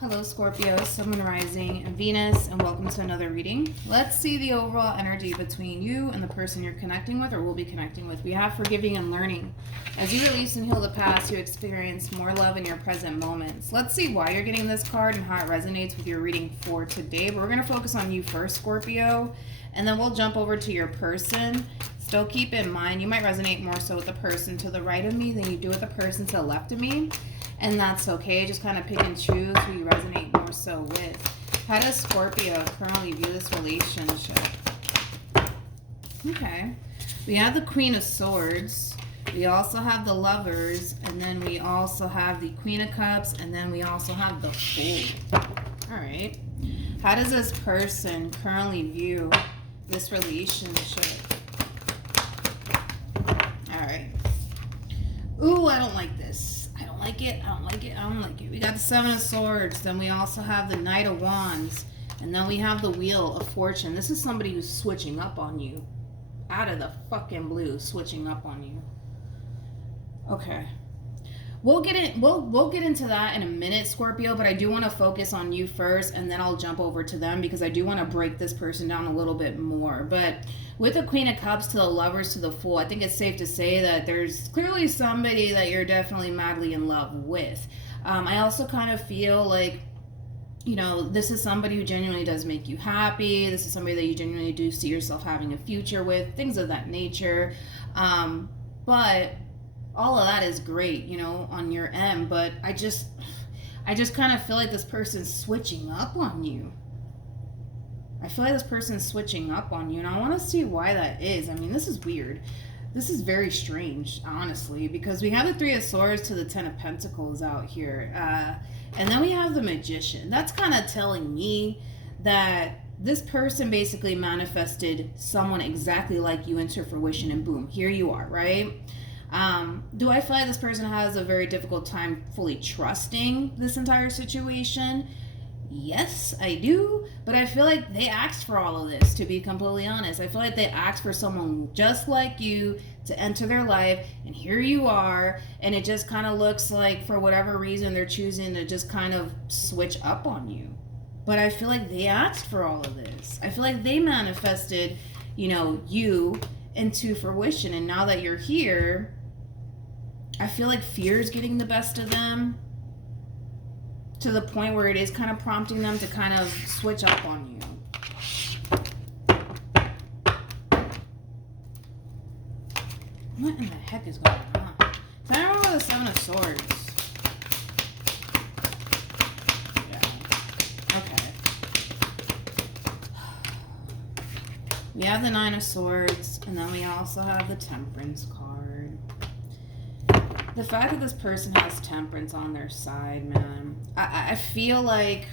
Hello Scorpio, Sun, Moon, Rising, and Venus, and welcome to another reading. Let's see the overall energy between you and the person you're connecting with or will be connecting with. We have forgiving and learning. As you release and heal the past, you experience more love in your present moments. Let's see why you're getting this card and how it resonates with your reading for today. But we're going to focus on you first, Scorpio, and then we'll jump over to your person. Still keep in mind, you might resonate more so with the person to the right of me than you do with the person to the left of me. And that's okay. Just kind of pick and choose who you resonate more so with. How does Scorpio currently view this relationship? Okay. We have the Queen of Swords. We also have the Lovers. And then we also have the Queen of Cups. And then we also have the Fool. All right. How does this person currently view this relationship? All right. Ooh, I don't like this. I don't like it. We got the Seven of Swords. Then we also have the Knight of Wands. And then we have the Wheel of Fortune. This is somebody who's switching up on you. Out of the fucking blue, switching up on you. Okay. We'll get into that in a minute, Scorpio, but I do want to focus on you first, and then I'll jump over to them because I do want to break this person down a little bit more. But with the Queen of Cups to the Lovers to the Fool, I think it's safe to say that there's clearly somebody that you're definitely madly in love with. I also kind of feel like, you know, this is somebody who genuinely does make you happy. This is somebody that you genuinely do see yourself having a future with, things of that nature. But all of that is great, you know, on your end, but I just kind of feel like this person's switching up on you. I feel like this person's switching up on you, and I want to see why that is. I mean, this is weird. This is very strange, honestly, because we have the Three of Swords to the Ten of Pentacles out here, and then we have the Magician. That's kind of telling me that this person basically manifested someone exactly like you into fruition, and boom, here you are, right? Do I feel like this person has a very difficult time fully trusting this entire situation? Yes, I do. But I feel like they asked for all of this, to be completely honest. I feel like they asked for someone just like you to enter their life, and here you are, and it just kind of looks like for whatever reason they're choosing to just kind of switch up on you. But I feel like they asked for all of this. I feel like they manifested, you know, you into fruition, and now that you're here, I feel like fear is getting the best of them to the point where it is kind of prompting them to kind of switch up on you. What in the heck is going on? So I remember the Seven of Swords. Yeah. Okay. We have the Nine of Swords, and then we also have the Temperance card. The fact that this person has Temperance on their side, man, I feel like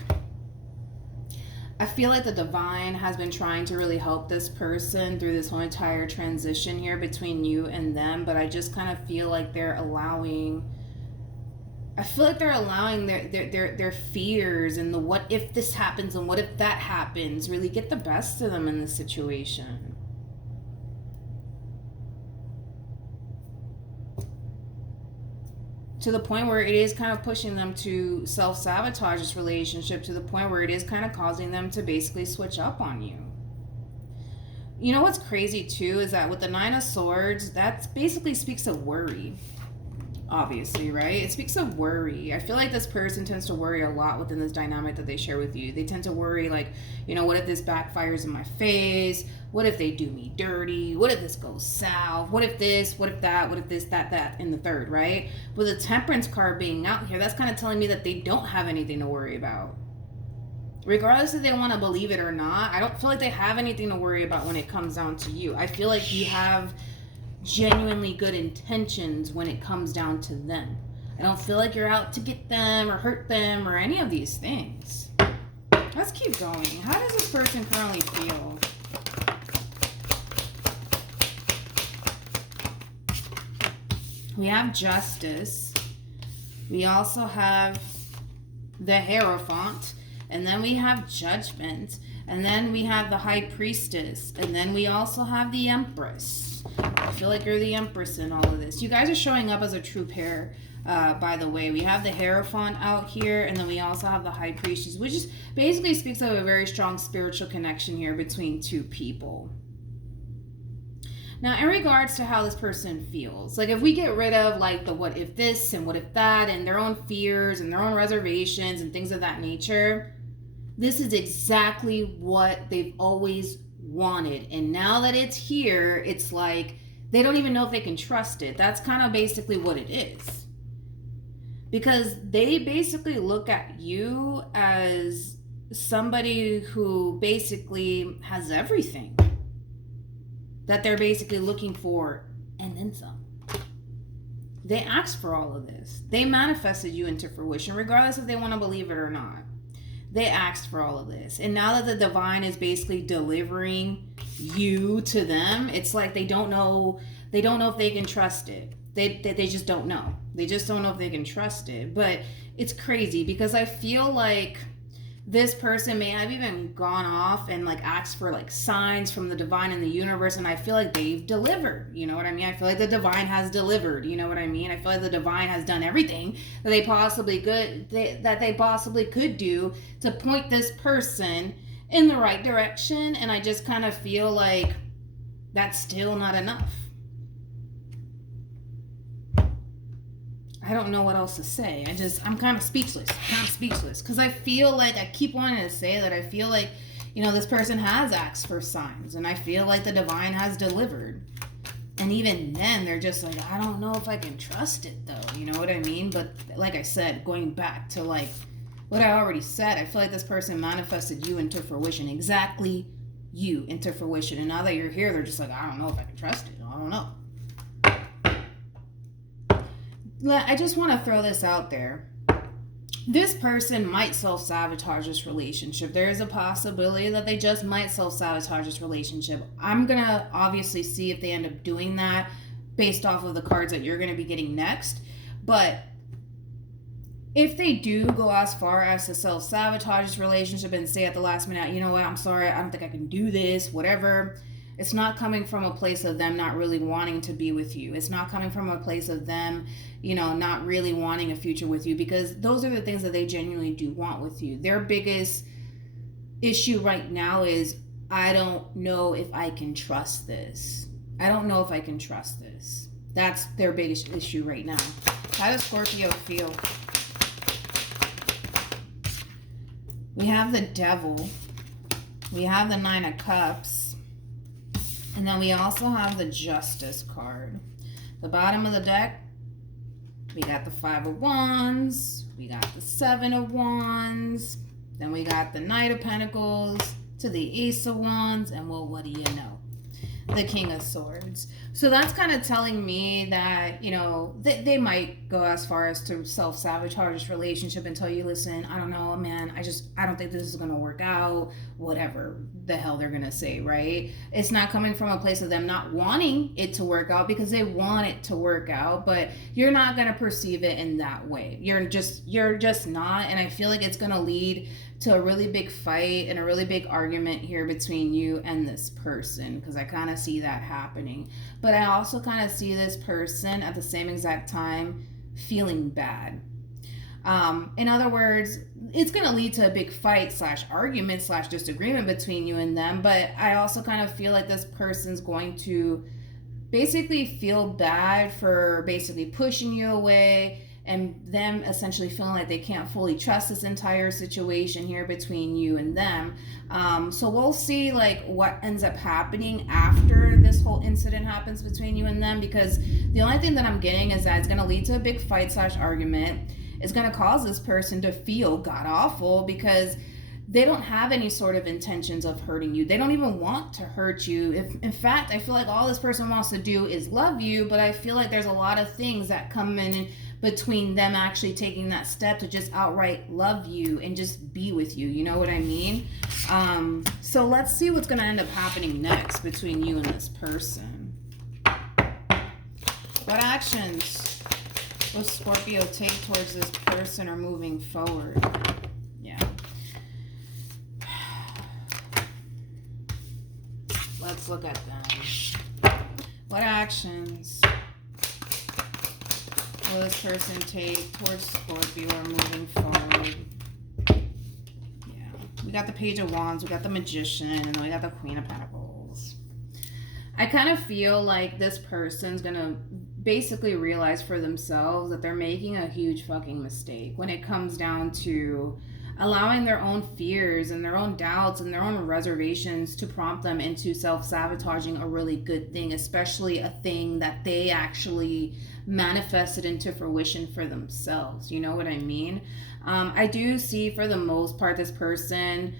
the divine has been trying to really help this person through this whole entire transition here between you and them, but I just kind of feel like they're allowing their fears and the what if this happens and what if that happens really get the best of them in this situation. To the point where it is kind of pushing them to self-sabotage this relationship, to the point where it is kind of causing them to basically switch up on you. You know what's crazy too is that with the Nine of Swords, that basically speaks of worry. Obviously, right? It speaks of worry. I feel like this person tends to worry a lot within this dynamic that they share with you. They tend to worry like, you know, what if this backfires in my face? What if they do me dirty? What if this goes south? What if this? What if that? What if this, that, and the third, right? With the Temperance card being out here, that's kind of telling me that they don't have anything to worry about. Regardless if they want to believe it or not, I don't feel like they have anything to worry about when it comes down to you. I feel like you have genuinely good intentions when it comes down to them. I don't feel like you're out to get them or hurt them or any of these things. Let's keep going. How does this person currently feel? We have Justice. We also have the Hierophant. And then we have Judgment. And then we have the High Priestess. And then we also have the Empress. I feel like you're the Empress in all of this. You guys are showing up as a true pair. by the way. We have the Hierophant out here, and then we also have the High Priestess, which is basically speaks of a very strong spiritual connection here between two people. Now, in regards to how this person feels, like if we get rid of like the what if this and what if that and their own fears and their own reservations and things of that nature, this is exactly what they've always wanted. And now that it's here, it's like they don't even know if they can trust it. That's kind of basically what it is. Because they basically look at you as somebody who basically has everything that they're basically looking for, and then some. They asked for all of this. They manifested you into fruition, regardless if they want to believe it or not. They asked for all of this. And now that the divine is basically delivering you to them, it's like they don't know if they can trust it. They just don't know. They just don't know if they can trust it. But it's crazy because I feel like this person may have even gone off and like asked for like signs from the divine and the universe, and I feel like they've delivered. You know what I mean? I feel like the divine has delivered. You know what I mean? I feel like the divine has done everything that they possibly could do to point this person in the right direction, and I just kind of feel like that's still not enough. I don't know what else to say. I'm kind of speechless. Because I feel like I keep wanting to say that I feel like, this person has asked for signs. And I feel like the divine has delivered. And even then, they're just like, I don't know if I can trust it, though. You know what I mean? But like I said, going back to like what I already said, I feel like this person manifested you into fruition. Exactly you into fruition. And now that you're here, they're just like, I don't know if I can trust it. I don't know. I just want to throw this out there. This person might self-sabotage this relationship. There is a possibility that they just might self-sabotage this relationship. I'm going to obviously see if they end up doing that based off of the cards that you're going to be getting next. But if they do go as far as to self-sabotage this relationship and say at the last minute, you know what, I'm sorry, I don't think I can do this, whatever, it's not coming from a place of them not really wanting to be with you. It's not coming from a place of them, not really wanting a future with you, because those are the things that they genuinely do want with you. Their biggest issue right now is, I don't know if I can trust this. I don't know if I can trust this. That's their biggest issue right now. How does Scorpio feel? We have the Devil. We have the Nine of Cups. And then we also have the Justice card. The bottom of the deck, we got the Five of Wands. We got the Seven of Wands. Then we got the Knight of Pentacles to the Ace of Wands. And well, what do you know? The King of Swords. So that's kind of telling me that, they might go as far as to self-sabotage this relationship and tell you, listen, I don't know, man, I don't think this is going to work out, whatever the hell they're going to say, right? It's not coming from a place of them not wanting it to work out, because they want it to work out, but you're not going to perceive it in that way. You're just not, and I feel like it's going to lead to a really big fight and a really big argument here between you and this person, because I kind of see that happening. But I also kind of see this person at the same exact time feeling bad. In other words, it's going to lead to a big fight / argument / disagreement between you and them. But I also kind of feel like this person's going to basically feel bad for basically pushing you away, and them essentially feeling like they can't fully trust this entire situation here between you and them. So we'll see like what ends up happening after this whole incident happens between you and them, because the only thing that I'm getting is that it's going to lead to a big fight / argument. It's going to cause this person to feel god-awful, because they don't have any sort of intentions of hurting you. They don't even want to hurt you. In fact, I feel like all this person wants to do is love you, but I feel like there's a lot of things that come in between them actually taking that step to just outright love you and just be with you. You know what I mean? So let's see what's going to end up happening next between you and this person. What actions will Scorpio take towards this person or moving forward? Yeah. Let's look at them. What actions will this person take towards Scorpio or moving forward? Yeah. We got the Page of Wands, we got the Magician, and then we got the Queen of Pentacles. I kind of feel like this person's going to basically realize for themselves that they're making a huge fucking mistake when it comes down to allowing their own fears and their own doubts and their own reservations to prompt them into self-sabotaging a really good thing, especially a thing that they actually manifested into fruition for themselves. You know what I mean? I do see for the most part this person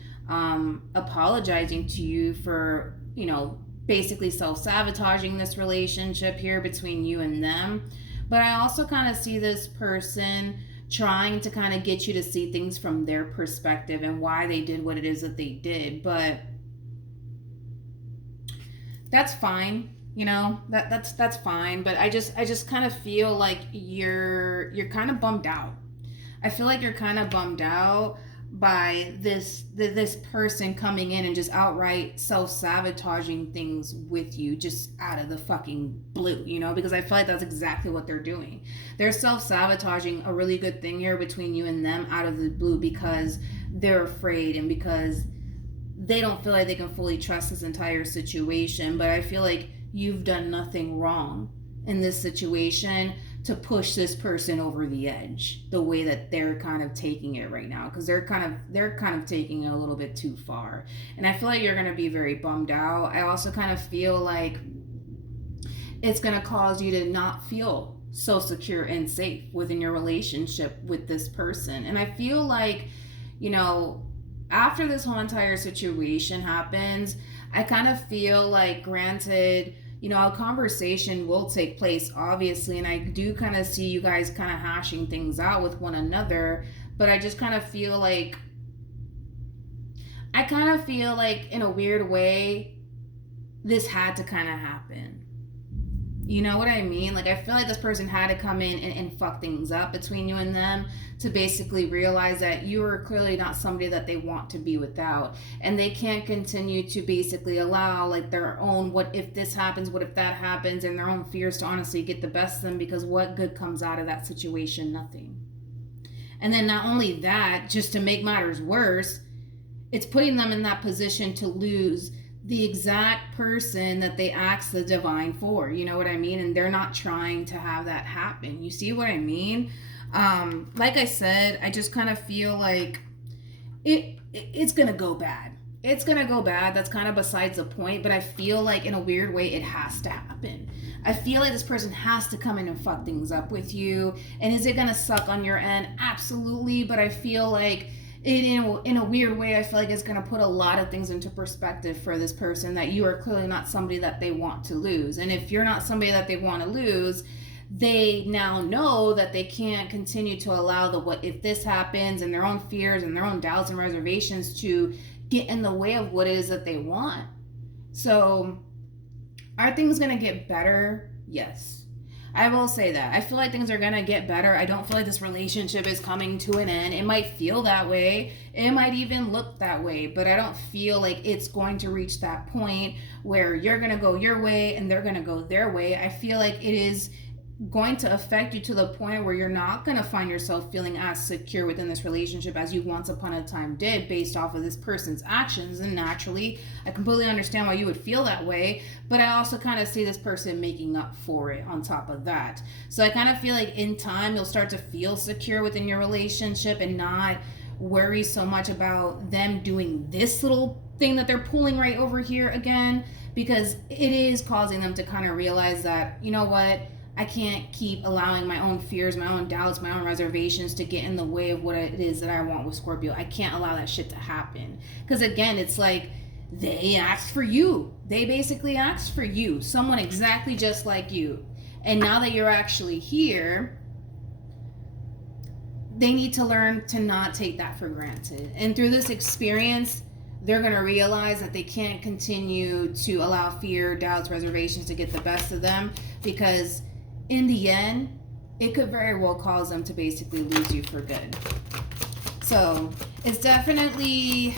apologizing to you for, you know, basically self-sabotaging this relationship here between you and them. But I also kind of see this person trying to kind of get you to see things from their perspective and why they did what it is that they did. But that's fine, you know, that's fine. But I just kind of feel like you're kind of bummed out. I feel like you're kind of bummed out by this person coming in and just outright self-sabotaging things with you just out of the fucking blue, you know, because I feel like that's exactly what they're doing. They're self-sabotaging a really good thing here between you and them out of the blue because they're afraid and because they don't feel like they can fully trust this entire situation. But I feel like you've done nothing wrong in this situation to push this person over the edge the way that they're kind of taking it right now, because they're kind of taking it a little bit too far. And I feel like you're going to be very bummed out. I also kind of feel like it's going to cause you to not feel so secure and safe within your relationship with this person. And I feel like, you know, after this whole entire situation happens, I kind of feel like, granted, you know, a conversation will take place, obviously, and I do kind of see you guys kind of hashing things out with one another, but I just kind of feel like, in a weird way, this had to kind of happen. You know what I mean? Like, I feel like this person had to come in and fuck things up between you and them to basically realize that you are clearly not somebody that they want to be without. And they can't continue to basically allow, like, their own what if this happens, what if that happens, and their own fears to honestly get the best of them, because what good comes out of that situation? Nothing. And then not only that, just to make matters worse, it's putting them in that position to lose the exact person that they asked the divine for. You know what I mean? And they're not trying to have that happen. You see what I mean? Like I said, I just kind of feel like it's gonna go bad. It's gonna go bad. That's kind of besides the point. But I feel like, in a weird way, it has to happen. I feel like this person has to come in and fuck things up with you. And is it gonna suck on your end? Absolutely. But I feel like in a weird way, I feel like it's going to put a lot of things into perspective for this person, that you are clearly not somebody that they want to lose. And if you're not somebody that they want to lose, they now know that they can't continue to allow the what if this happens and their own fears and their own doubts and reservations to get in the way of what it is that they want. So are things going to get better? Yes. I will say that. I feel like things are going to get better. I don't feel like this relationship is coming to an end. It might feel that way. It might even look that way. But I don't feel like it's going to reach that point where you're going to go your way and they're going to go their way. I feel like it is going to affect you to the point where you're not going to find yourself feeling as secure within this relationship as you once upon a time did, based off of this person's actions. And naturally, I completely understand why you would feel that way, but I also kind of see this person making up for it on top of that. So I kind of feel like in time you'll start to feel secure within your relationship and not worry so much about them doing this little thing that they're pulling right over here again, because it is causing them to kind of realize that, you know what, I can't keep allowing my own fears, my own doubts, my own reservations to get in the way of what it is that I want with Scorpio. I can't allow that shit to happen. Because again, it's like they asked for you. They basically asked for you. Someone exactly just like you. And now that you're actually here, they need to learn to not take that for granted. And through this experience, they're going to realize that they can't continue to allow fear, doubts, reservations to get the best of them, because in the end, it could very well cause them to basically lose you for good. So it's definitely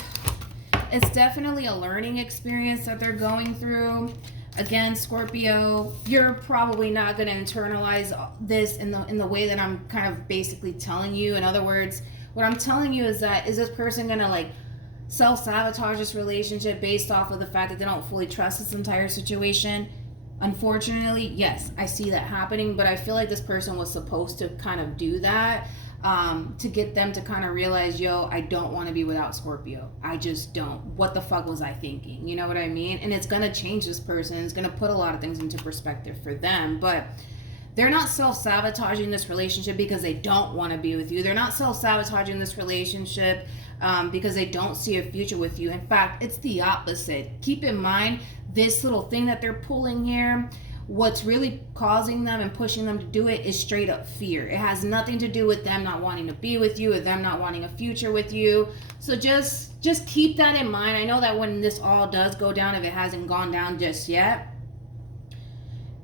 a learning experience that they're going through. Again, Scorpio, you're probably not going to internalize this in the way that I'm kind of basically telling you. In other words, what I'm telling you is that, is this person going to like self-sabotage this relationship based off of the fact that they don't fully trust this entire situation? Unfortunately, yes, I see that happening, but I feel like this person was supposed to kind of do that to get them to kind of realize, yo, I don't want to be without Scorpio. I just don't. What the fuck was I thinking? You know what I mean? And it's going to change this person. It's going to put a lot of things into perspective for them, but they're not self-sabotaging this relationship because they don't want to be with you. They're not self-sabotaging this relationship because they don't see a future with you. In fact, it's the opposite. Keep in mind, this little thing that they're pulling here, what's really causing them and pushing them to do it is straight up fear. It has nothing to do with them not wanting to be with you or them not wanting a future with you. So just keep that in mind. I know that when this all does go down, if it hasn't gone down just yet,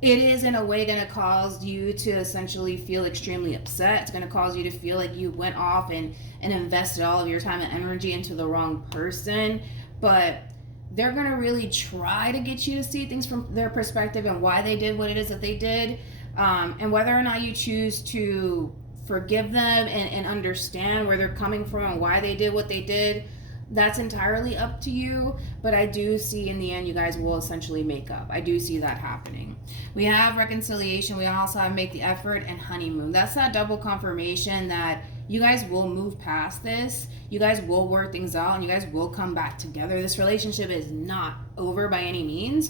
it is in a way going to cause you to essentially feel extremely upset. It's going to cause you to feel like you went off and invested all of your time and energy into the wrong person. But they're going to really try to get you to see things from their perspective and why they did what it is that they did. And whether or not you choose to forgive them and understand where they're coming from and why they did what they did, that's entirely up to you. But I do see in the end you guys will essentially make up. I do see that happening. We have reconciliation. We also have make the effort and honeymoon. That's that double confirmation that you guys will move past this. You guys will work things out and you guys will come back together. This relationship is not over by any means.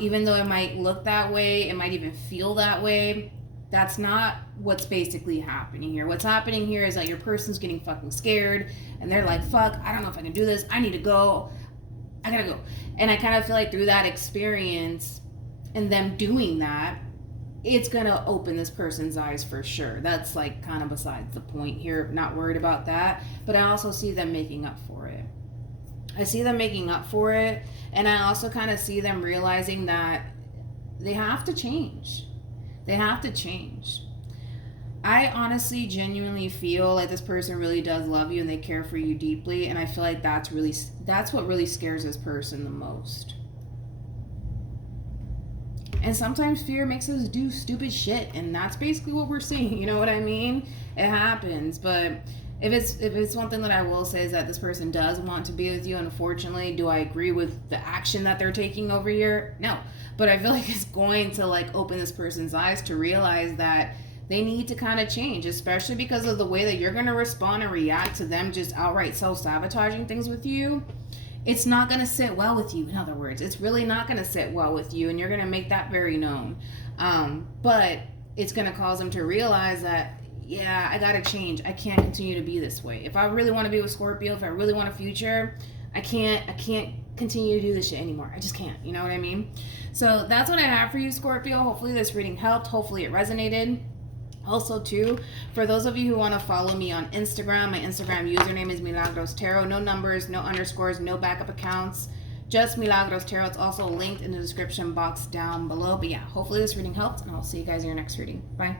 Even though it might look that way, it might even feel that way. That's not what's basically happening here. What's happening here is that your person's getting fucking scared and they're like, fuck, I don't know if I can do this. I need to go. I gotta go. And I kind of feel like through that experience and them doing that, it's gonna open this person's eyes for sure. That's like kind of besides the point here. Not worried about that. But I also see them making up for it. I see them making up for it. And I also kind of see them realizing that they have to change. They have to change. I honestly, genuinely feel like this person really does love you and they care for you deeply. And I feel like that's what really scares this person the most. And sometimes fear makes us do stupid shit. And that's basically what we're seeing. You know what I mean? It happens. But if it's one thing that I will say is that this person does want to be with you. Unfortunately, do I agree with the action that they're taking over here? No. But I feel like it's going to like open this person's eyes to realize that they need to kind of change, especially because of the way that you're going to respond and react to them just outright self-sabotaging things with you. It's not going to sit well with you. In other words, it's really not going to sit well with you, and you're going to make that very known. But it's going to cause them to realize that, yeah, I got to change. I can't continue to be this way. If I really want to be with Scorpio, if I really want a future, I can't continue to do this shit anymore. I just can't. You know what I mean? So that's what I have for you, Scorpio. Hopefully this reading helped. Hopefully it resonated. Also, too, for those of you who want to follow me on Instagram, my Instagram username is MilagrosTarot. No numbers, no underscores, no backup accounts. Just MilagrosTarot. It's also linked in the description box down below. But yeah, hopefully this reading helped, and I'll see you guys in your next reading. Bye.